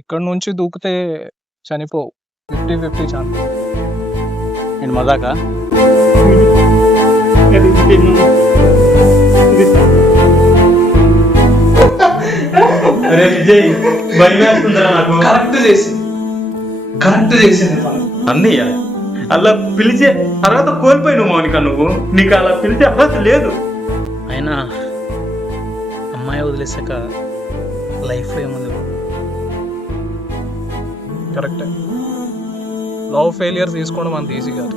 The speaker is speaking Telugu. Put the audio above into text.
ఇక్కడ నుంచి దూకితే చనిపోవు. 50-50 ఛాన్స్. నేను మజాకా అరే విజయ్ భయం వేస్తుందిరా నాకు. కరెక్ట్ చేసింది పని. అన్నయ్య అలా పిలిచే అర్హత కోల్పోయిన మౌనిక, నువ్వు నీకు అలా పిలిచే అర్హత లేదు. అయినా అమ్మాయి వదిలేసాక లైఫ్లో ఏముంది? కరెక్టే. లవ్ ఫెయిలియర్ తీసుకోవడం అంత ఈజీ కాదు.